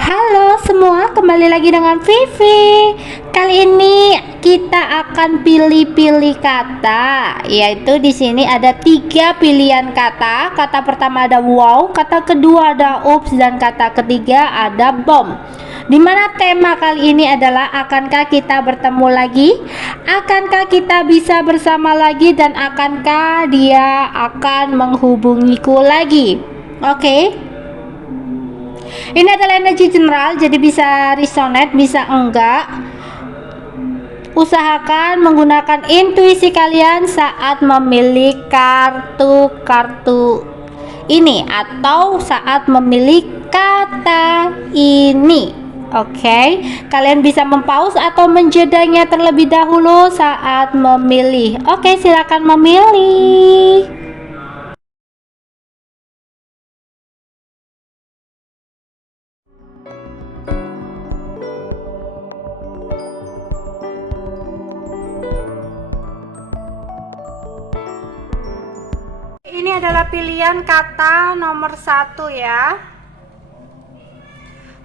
Halo semua, kembali lagi dengan Vivi. Kali ini kita akan pilih-pilih kata, yaitu di sini ada 3 pilihan kata. Kata pertama ada wow, kata kedua ada ups, dan kata ketiga ada bom. Dimana tema kali ini adalah akankah kita bertemu lagi, akankah kita bisa bersama lagi, dan akankah dia akan menghubungiku lagi. Oke. Ini adalah energi general, jadi bisa resonate, bisa enggak. Usahakan menggunakan intuisi kalian saat memilih kartu-kartu ini atau saat memilih kata ini. Oke, kalian bisa mempause atau menjedanya terlebih dahulu saat memilih. Oke, silakan memilih. Ini adalah pilihan kata nomor 1 ya.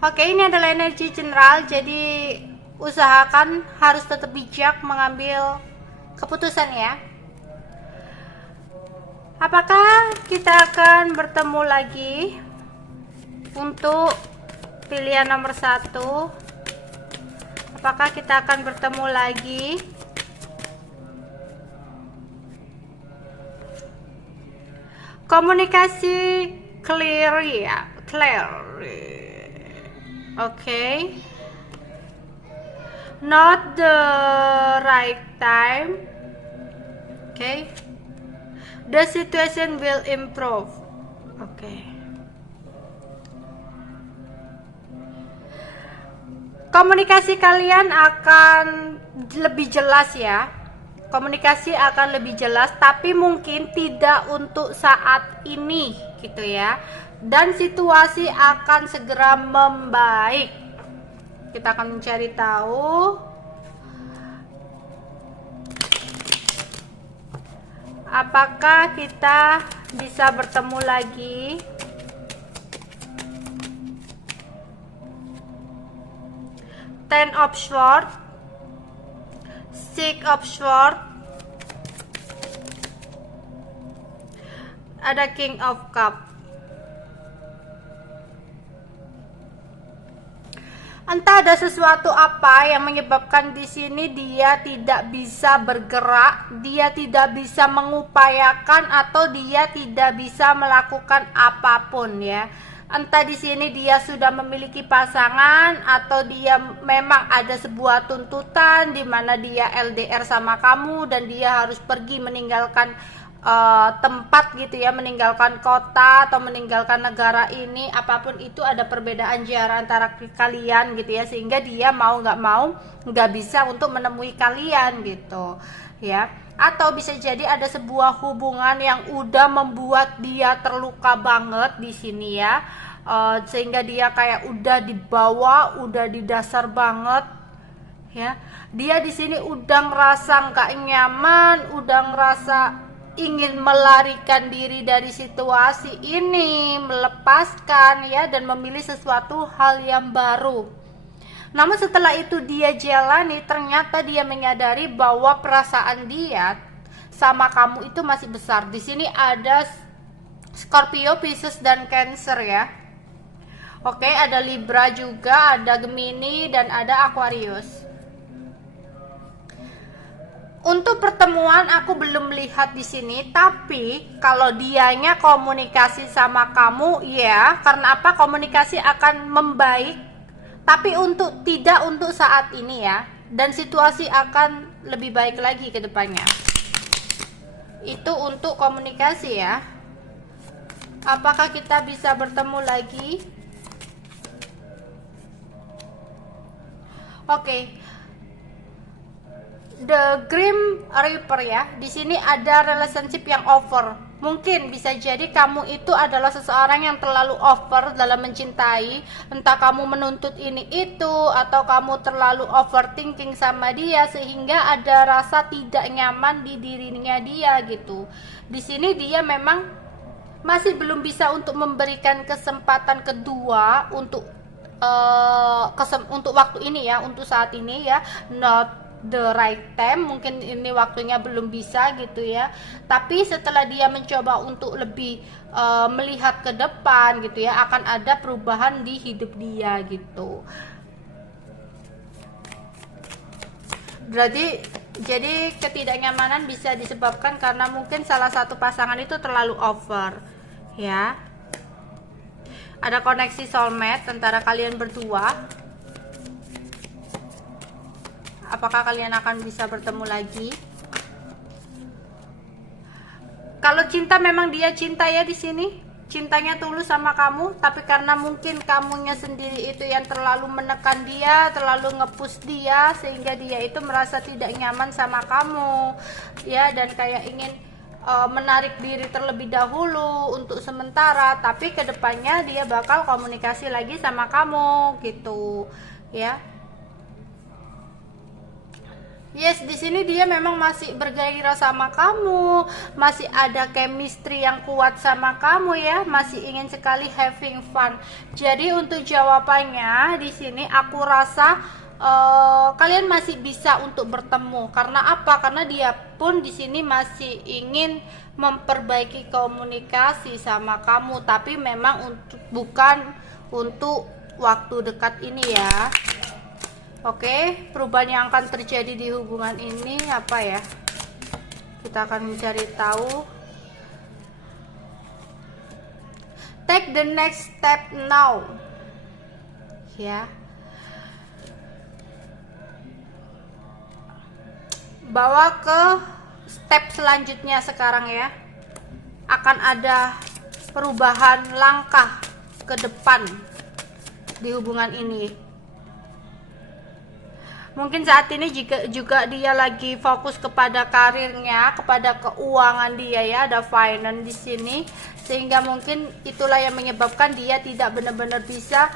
Oke, ini adalah energi general, jadi usahakan harus tetap bijak mengambil keputusan ya. Apakah kita akan bertemu lagi untuk pilihan nomor 1? Apakah kita akan bertemu lagi? Komunikasi clear ya, clear. Okay. Not the right time. Okay. The situation will improve. Okay. Komunikasi kalian akan lebih jelas ya. Komunikasi akan lebih jelas, tapi mungkin tidak untuk saat ini gitu ya, dan situasi akan segera membaik. Kita akan mencari tahu apakah kita bisa bertemu lagi. Ten of Swords, Six of Swords, ada King of Cup. Entah ada sesuatu apa yang menyebabkan di sini dia tidak bisa bergerak, dia tidak bisa mengupayakan, atau dia tidak bisa melakukan apapun ya. Entah di sini dia sudah memiliki pasangan, atau dia memang ada sebuah tuntutan di mana dia LDR sama kamu dan dia harus pergi meninggalkan tempat gitu ya, meninggalkan kota atau meninggalkan negara ini. Apapun itu, ada perbedaan jarak antara kalian gitu ya, sehingga dia mau nggak bisa untuk menemui kalian gitu ya. Atau bisa jadi ada sebuah hubungan yang udah membuat dia terluka banget di sini ya, sehingga dia kayak udah di bawah, udah di dasar banget ya. Dia di sini udah ngerasa nggak nyaman, udah ngerasa ingin melarikan diri dari situasi ini, melepaskan ya, dan memilih sesuatu hal yang baru. Namun setelah itu dia jalani, ternyata dia menyadari bahwa perasaan dia sama kamu itu masih besar. Di sini ada Scorpio, Pisces, dan Cancer ya. Oke, ada Libra juga, ada Gemini, dan ada Aquarius. Untuk pertemuan aku belum lihat di sini, tapi kalau dianya komunikasi sama kamu ya, karena apa? Komunikasi akan membaik, tapi tidak untuk saat ini ya, dan situasi akan lebih baik lagi ke depannya. Itu untuk komunikasi ya. Apakah kita bisa bertemu lagi? Oke. The Grim Reaper ya. Di sini ada relationship yang over. Mungkin bisa jadi kamu itu adalah seseorang yang terlalu over dalam mencintai. Entah kamu menuntut ini itu, atau kamu terlalu overthinking sama dia sehingga ada rasa tidak nyaman di dirinya dia gitu. Di sini dia memang masih belum bisa untuk memberikan kesempatan kedua untuk untuk waktu ini ya, untuk saat ini ya, not the right time, mungkin ini waktunya belum bisa gitu ya. Tapi setelah dia mencoba untuk lebih melihat ke depan gitu ya, akan ada perubahan di hidup dia gitu. Berarti jadi ketidaknyamanan bisa disebabkan karena mungkin salah satu pasangan itu terlalu over ya. Ada koneksi soulmate antara kalian berdua. Apakah kalian akan bisa bertemu lagi? Kalau cinta, memang dia cinta ya di sini. Cintanya tulus sama kamu, tapi karena mungkin kamunya sendiri itu yang terlalu menekan dia, terlalu ngepush dia, sehingga dia itu merasa tidak nyaman sama kamu ya, dan kayak ingin menarik diri terlebih dahulu untuk sementara, tapi kedepannya dia bakal komunikasi lagi sama kamu gitu ya. Yes, di sini dia memang masih bergairah sama kamu, masih ada chemistry yang kuat sama kamu ya, masih ingin sekali having fun. Jadi untuk jawabannya di sini aku rasa kalian masih bisa untuk bertemu. Karena apa? Karena dia pun di sini masih ingin memperbaiki komunikasi sama kamu, tapi memang bukan untuk waktu dekat ini ya. Oke, perubahan yang akan terjadi di hubungan ini apa ya? Kita akan mencari tahu. Take the next step now. Ya. Bawa ke step selanjutnya sekarang ya. Akan ada perubahan langkah ke depan di hubungan ini. Mungkin saat ini juga dia lagi fokus kepada karirnya, kepada keuangan dia ya, ada finance di sini, sehingga mungkin itulah yang menyebabkan dia tidak benar-benar bisa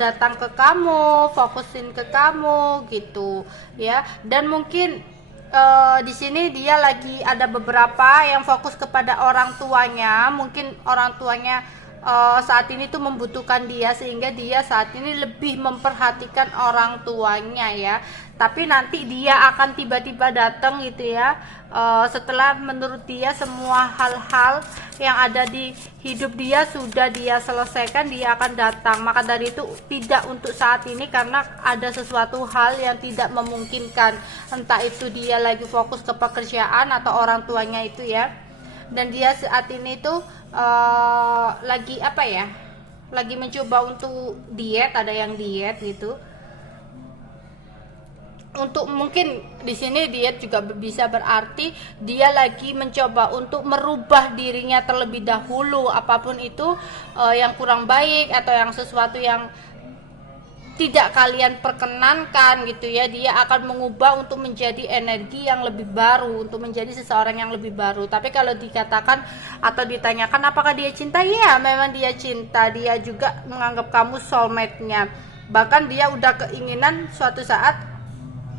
datang ke kamu, fokusin ke kamu gitu ya. Dan mungkin di sini dia lagi ada beberapa yang fokus kepada orang tuanya, mungkin orang tuanya saat ini tuh membutuhkan dia, sehingga dia saat ini lebih memperhatikan orang tuanya ya. Tapi nanti dia akan tiba-tiba datang gitu ya, setelah menurut dia semua hal-hal yang ada di hidup dia sudah dia selesaikan, dia akan datang. Maka dari itu tidak untuk saat ini, karena ada sesuatu hal yang tidak memungkinkan, entah itu dia lagi fokus ke pekerjaan atau orang tuanya itu ya. Dan dia saat ini tuh lagi apa ya, lagi mencoba untuk diet, ada yang diet gitu. Untuk mungkin di sini diet juga bisa berarti dia lagi mencoba untuk merubah dirinya terlebih dahulu, apapun itu yang kurang baik atau yang sesuatu yang tidak kalian perkenankan gitu ya, dia akan mengubah untuk menjadi energi yang lebih baru, untuk menjadi seseorang yang lebih baru. Tapi kalau dikatakan atau ditanyakan apakah dia cinta, ya memang dia cinta. Dia juga menganggap kamu soulmate-nya, bahkan dia udah keinginan suatu saat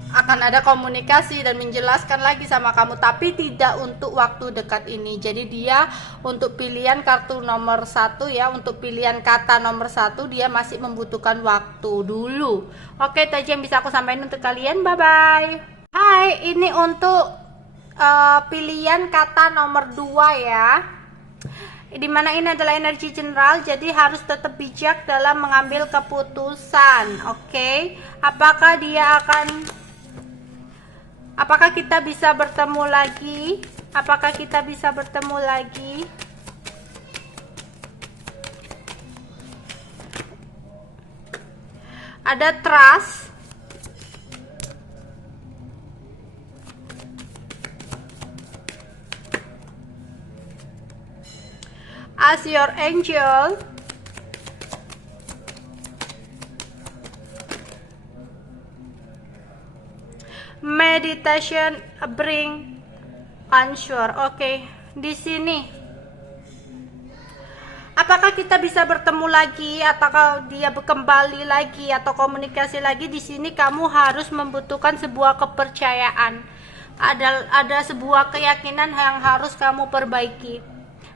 akan ada komunikasi dan menjelaskan lagi sama kamu, tapi tidak untuk waktu dekat ini. Jadi dia untuk pilihan kartu nomor 1 ya, untuk pilihan kata nomor 1 dia masih membutuhkan waktu dulu. Oke, itu aja yang bisa aku sampaikan untuk kalian. Bye bye. Hai, ini untuk pilihan kata nomor 2 ya, dimana ini adalah energi general, jadi harus tetap bijak dalam mengambil keputusan. Oke, apakah kita bisa bertemu lagi? Apakah kita bisa bertemu lagi? Ada trust. As your angel. Meditation bring answer. Oke, di sini apakah kita bisa bertemu lagi atau dia kembali lagi atau komunikasi lagi? Di sini kamu harus membutuhkan sebuah kepercayaan. Ada sebuah keyakinan yang harus kamu perbaiki.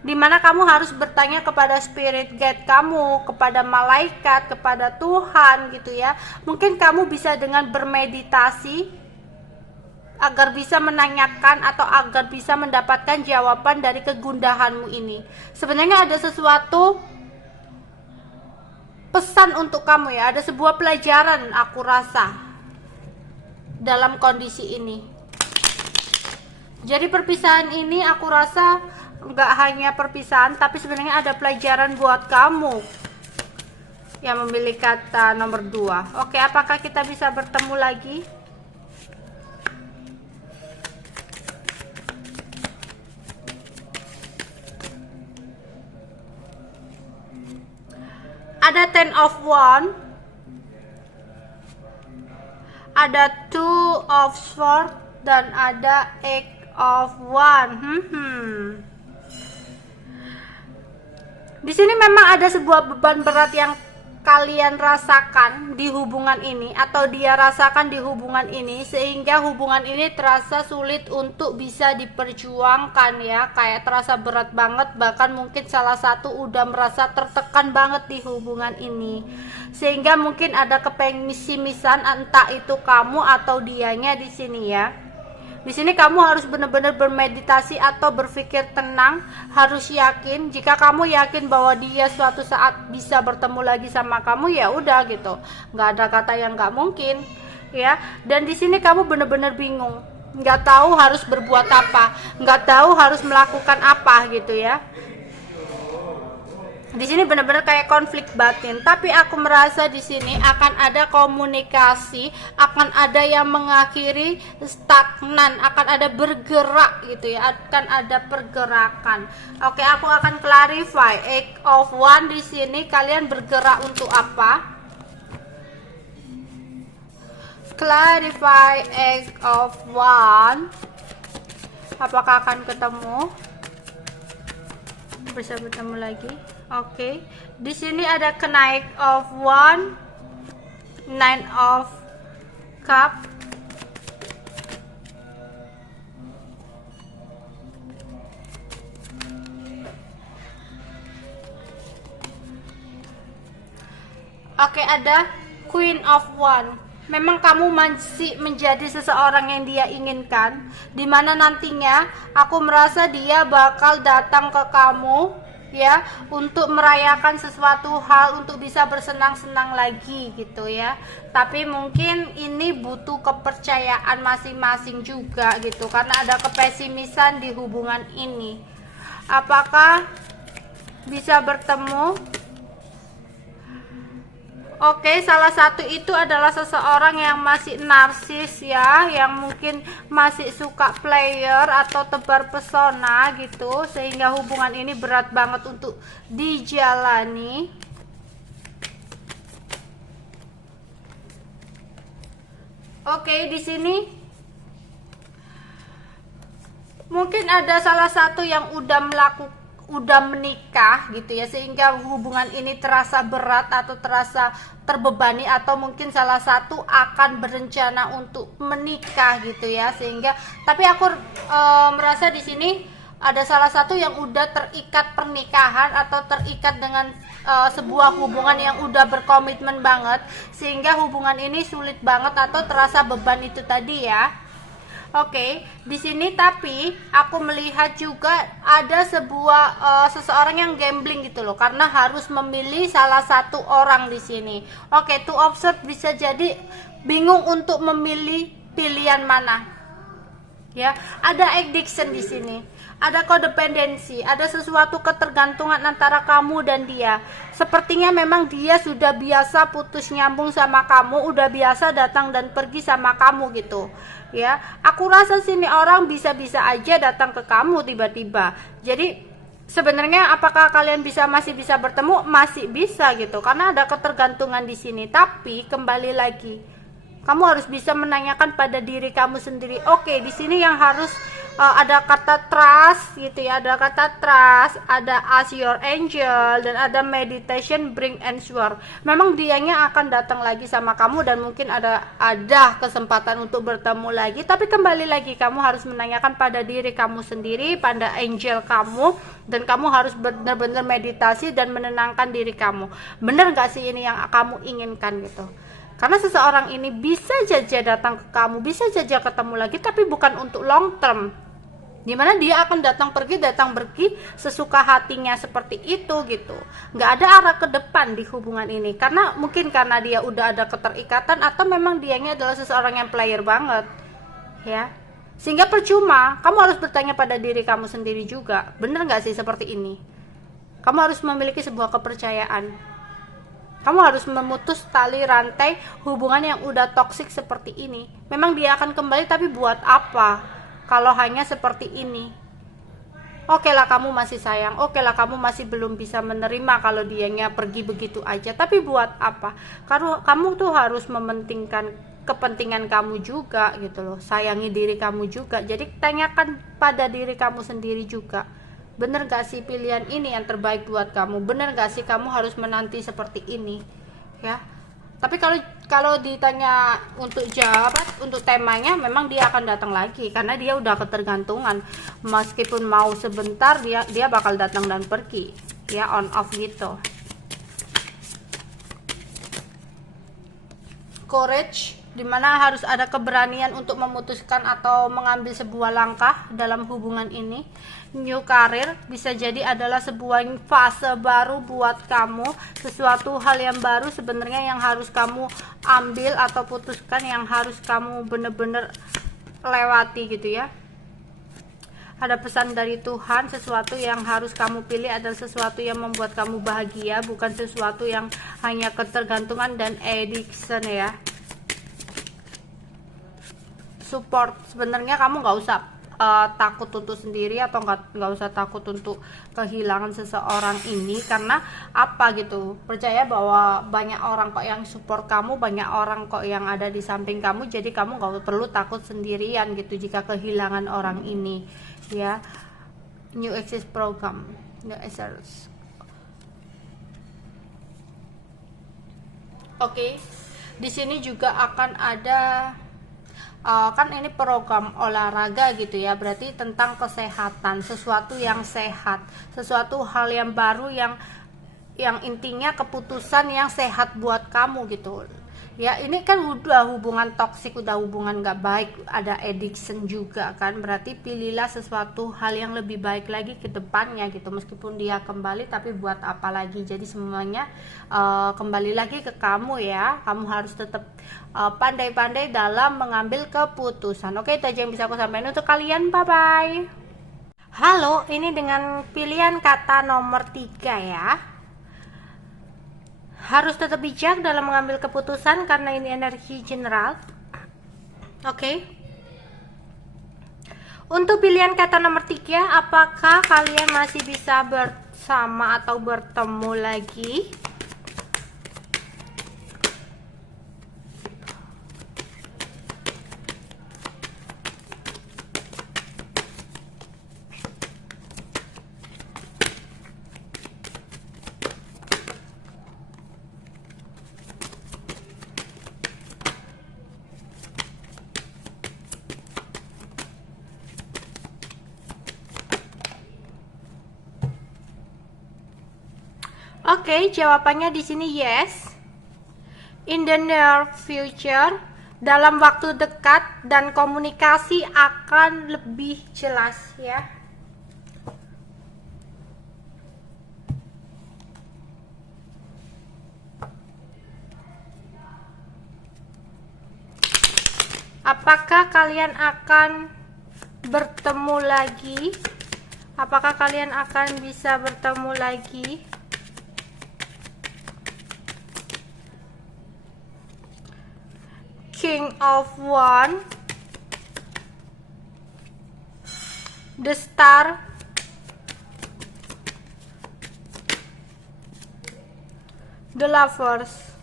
Dimana kamu harus bertanya kepada spirit guide kamu, kepada malaikat, kepada Tuhan gitu ya. Mungkin kamu bisa dengan bermeditasi agar bisa menanyakan atau agar bisa mendapatkan jawaban dari kegundahanmu ini. Sebenarnya ada sesuatu pesan untuk kamu ya, ada sebuah pelajaran aku rasa dalam kondisi ini. Jadi perpisahan ini aku rasa nggak hanya perpisahan, tapi sebenarnya ada pelajaran buat kamu yang memilih kata nomor 2. Oke, apakah kita bisa bertemu lagi? Ada 10 of Wands, ada 2 of Swords, dan ada 8 of Wands. Di sini memang ada sebuah beban berat yang kalian rasakan di hubungan ini, atau dia rasakan di hubungan ini, sehingga hubungan ini terasa sulit untuk bisa diperjuangkan ya, kayak terasa berat banget, bahkan mungkin salah satu udah merasa tertekan banget di hubungan ini, sehingga mungkin ada kepesimisan, entah itu kamu atau dianya di sini ya. Di sini kamu harus benar-benar bermeditasi atau berpikir tenang, harus yakin. Jika kamu yakin bahwa dia suatu saat bisa bertemu lagi sama kamu, ya udah gitu. Nggak ada kata yang nggak mungkin, ya. Dan di sini kamu benar-benar bingung, nggak tahu harus berbuat apa, nggak tahu harus melakukan apa gitu ya. Di sini benar-benar kayak konflik batin, tapi aku merasa di sini akan ada komunikasi, akan ada yang mengakhiri stagnan, akan ada bergerak gitu ya, akan ada pergerakan. Oke, aku akan clarify 8 of Wands di sini kalian bergerak untuk apa? Clarify 8 of Wands. Apakah akan ketemu? Bisa bertemu lagi? Oke, di sini ada Knight of Wands, 9 of Cups, oke, ada Queen of Wands. Memang kamu masih menjadi seseorang yang dia inginkan, dimana nantinya aku merasa dia bakal datang ke kamu ya, untuk merayakan sesuatu hal, untuk bisa bersenang-senang lagi gitu ya. Tapi mungkin ini butuh kepercayaan masing-masing juga gitu, karena ada kepesimisan di hubungan ini. Apakah bisa bertemu? Oke, salah satu itu adalah seseorang yang masih narsis ya, yang mungkin masih suka player atau tebar pesona gitu, sehingga hubungan ini berat banget untuk dijalani. Oke, di sini mungkin ada salah satu yang udah menikah gitu ya, sehingga hubungan ini terasa berat atau terasa terbebani, atau mungkin salah satu akan berencana untuk menikah gitu ya, sehingga tapi aku merasa di sini ada salah satu yang udah terikat pernikahan atau terikat dengan sebuah hubungan yang udah berkomitmen banget, sehingga hubungan ini sulit banget atau terasa beban itu tadi ya. Oke, di sini tapi aku melihat juga ada sebuah seseorang yang gambling gitu loh, karena harus memilih salah satu orang di sini. Oke, to observe bisa jadi bingung untuk memilih pilihan mana. Ya, ada addiction di sini. Ada kodependensi, ada sesuatu ketergantungan antara kamu dan dia. Sepertinya memang dia sudah biasa putus nyambung sama kamu, udah biasa datang dan pergi sama kamu gitu. Ya, aku rasa sini orang bisa-bisa aja datang ke kamu tiba-tiba. Jadi sebenarnya apakah kalian masih bisa bertemu? Masih bisa gitu, karena ada ketergantungan di sini. Tapi kembali lagi, kamu harus bisa menanyakan pada diri kamu sendiri. Oke, di sini yang harus ada kata trust gitu ya, ada kata trust, ada ask your angel, dan ada meditation bring answer. Memang dianya akan datang lagi sama kamu dan mungkin ada kesempatan untuk bertemu lagi, tapi kembali lagi kamu harus menanyakan pada diri kamu sendiri, pada angel kamu, dan kamu harus benar-benar meditasi dan menenangkan diri kamu. Bener gak sih ini yang kamu inginkan gitu? Karena seseorang ini bisa saja datang ke kamu, bisa saja ketemu lagi, tapi bukan untuk long term, dimana dia akan datang pergi sesuka hatinya seperti itu gitu. Nggak ada arah ke depan di hubungan ini, karena mungkin karena dia udah ada keterikatan, atau memang dianya adalah seseorang yang player banget ya, sehingga percuma. Kamu harus bertanya pada diri kamu sendiri juga, bener nggak sih seperti ini? Kamu harus memiliki sebuah kepercayaan. Kamu harus memutus tali rantai hubungan yang udah toksik seperti ini. Memang dia akan kembali, tapi buat apa kalau hanya seperti ini? Oke lah kamu masih sayang, oke lah kamu masih belum bisa menerima kalau dianya pergi begitu aja, tapi buat apa? Karena kamu tuh harus mementingkan kepentingan kamu juga gitu loh, sayangi diri kamu juga. Jadi tanyakan pada diri kamu sendiri juga, bener gak sih pilihan ini yang terbaik buat kamu? Bener gak sih kamu harus menanti seperti ini ya? Tapi kalau ditanya untuk jawaban, untuk temanya, memang dia akan datang lagi karena dia udah ketergantungan. Meskipun mau sebentar, dia bakal datang dan pergi ya, on off gitu. Courage, dimana harus ada keberanian untuk memutuskan atau mengambil sebuah langkah dalam hubungan ini. New career bisa jadi adalah sebuah fase baru buat kamu, sesuatu hal yang baru sebenarnya yang harus kamu ambil atau putuskan, yang harus kamu bener-bener lewati gitu ya. Ada pesan dari Tuhan, sesuatu yang harus kamu pilih adalah sesuatu yang membuat kamu bahagia, bukan sesuatu yang hanya ketergantungan dan addiction ya. Support, sebenarnya kamu nggak usah takut untuk sendiri, atau nggak usah takut untuk kehilangan seseorang ini. Karena apa gitu, percaya bahwa banyak orang kok yang support kamu, banyak orang kok yang ada di samping kamu. Jadi kamu nggak perlu takut sendirian gitu jika kehilangan orang ini ya. New Access Program, New Access. Oke, di sini juga akan ada kan ini program olahraga gitu ya, berarti tentang kesehatan, sesuatu yang sehat, sesuatu hal yang baru, yang intinya keputusan yang sehat buat kamu gitu ya. Ini kan udah hubungan toksik, udah hubungan gak baik, ada addiction juga kan, berarti pilihlah sesuatu hal yang lebih baik lagi ke depannya gitu. Meskipun dia kembali, tapi buat apa lagi? Jadi semuanya kembali lagi ke kamu ya. Kamu harus tetap pandai-pandai dalam mengambil keputusan. Oke, itu aja yang bisa aku sampaikan untuk kalian. Bye bye. Halo, ini dengan pilihan kata nomor 3 ya. Harus tetap bijak dalam mengambil keputusan karena ini energi general. Oke. Untuk pilihan kata nomor 3, apakah kalian masih bisa bersama atau bertemu lagi? Oke, jawabannya di sini yes. In the near future, dalam waktu dekat, dan komunikasi akan lebih jelas ya. Apakah kalian akan bertemu lagi? Apakah kalian akan bisa bertemu lagi? King of Wands, the Star, the Lovers.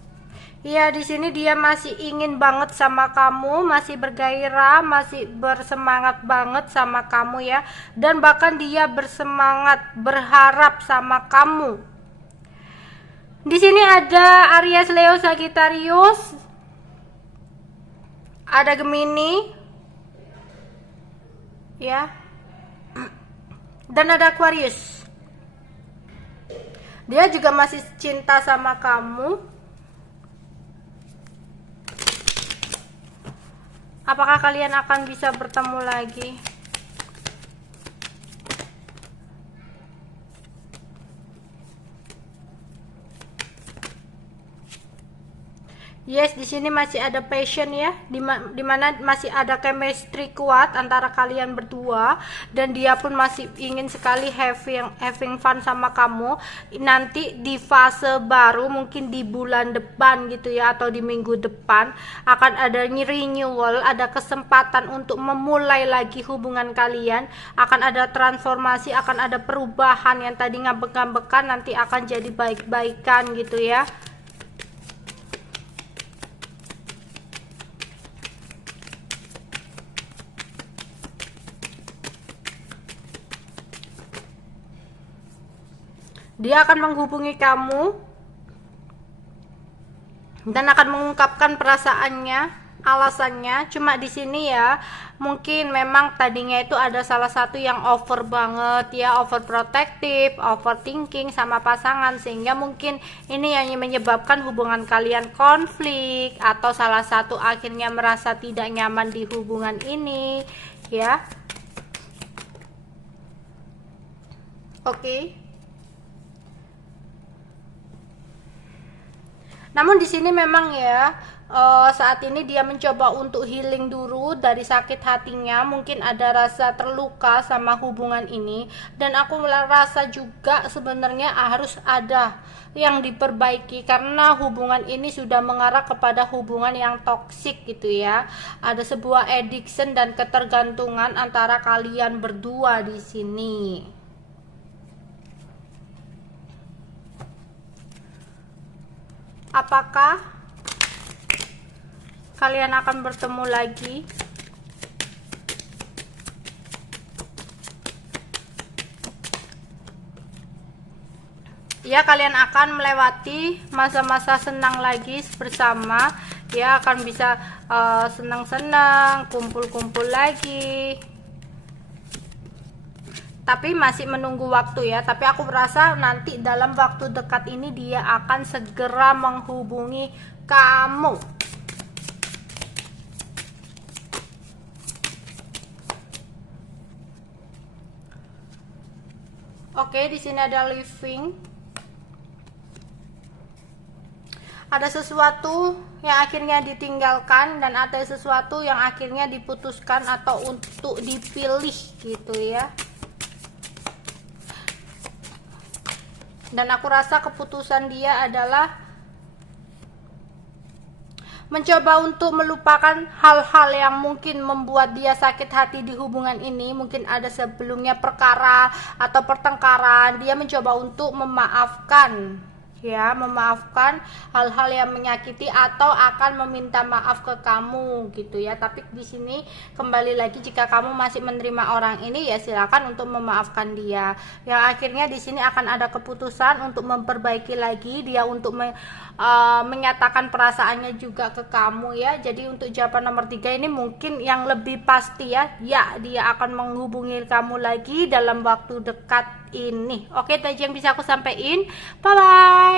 Iya, di sini dia masih ingin banget sama kamu, masih bergairah, masih bersemangat banget sama kamu ya. Dan bahkan dia bersemangat, berharap sama kamu. Di sini ada Aries, Leo, Sagittarius, ada Gemini, ya, dan ada Aquarius. Dia juga masih cinta sama kamu. Apakah kalian akan bisa bertemu lagi? Yes, di sini masih ada passion ya, dimana masih ada chemistry kuat antara kalian berdua, dan dia pun masih ingin sekali having fun sama kamu. Nanti di fase baru, mungkin di bulan depan gitu ya, atau di minggu depan akan ada renewal, ada kesempatan untuk memulai lagi hubungan kalian. Akan ada transformasi, akan ada perubahan yang tadi ngambek-ngambekan nanti akan jadi baik-baikan gitu ya. Dia akan menghubungi kamu dan akan mengungkapkan perasaannya, alasannya. Cuma di sini ya, mungkin memang tadinya itu ada salah satu yang over banget ya, over protective, overthinking sama pasangan, sehingga mungkin ini yang menyebabkan hubungan kalian konflik, atau salah satu akhirnya merasa tidak nyaman di hubungan ini ya. Oke. Namun di sini memang ya, saat ini dia mencoba untuk healing dulu dari sakit hatinya. Mungkin ada rasa terluka sama hubungan ini, dan aku merasa juga sebenarnya harus ada yang diperbaiki, karena hubungan ini sudah mengarah kepada hubungan yang toksik gitu ya. Ada sebuah addiction dan ketergantungan antara kalian berdua di sini. Apakah kalian akan bertemu lagi? Ya, kalian akan melewati masa-masa senang lagi bersama ya, akan bisa senang-senang, kumpul-kumpul lagi. Tapi masih menunggu waktu ya, tapi aku merasa nanti dalam waktu dekat ini dia akan segera menghubungi kamu. Oke, di sini ada living. Ada sesuatu yang akhirnya ditinggalkan, dan ada sesuatu yang akhirnya diputuskan atau untuk dipilih gitu ya. Dan aku rasa keputusan dia adalah mencoba untuk melupakan hal-hal yang mungkin membuat dia sakit hati di hubungan ini. Mungkin ada sebelumnya perkara atau pertengkaran. Dia mencoba untuk memaafkan ya, memaafkan hal-hal yang menyakiti, atau akan meminta maaf ke kamu gitu ya. Tapi di sini kembali lagi, jika kamu masih menerima orang ini ya silakan untuk memaafkan dia. Yang akhirnya di sini akan ada keputusan untuk memperbaiki lagi dia, untuk menyatakan perasaannya juga ke kamu ya. Jadi untuk jawaban nomor 3 ini mungkin yang lebih pasti ya, dia akan menghubungi kamu lagi dalam waktu dekat ini. Oke, itu aja yang bisa aku sampaikan. Bye bye.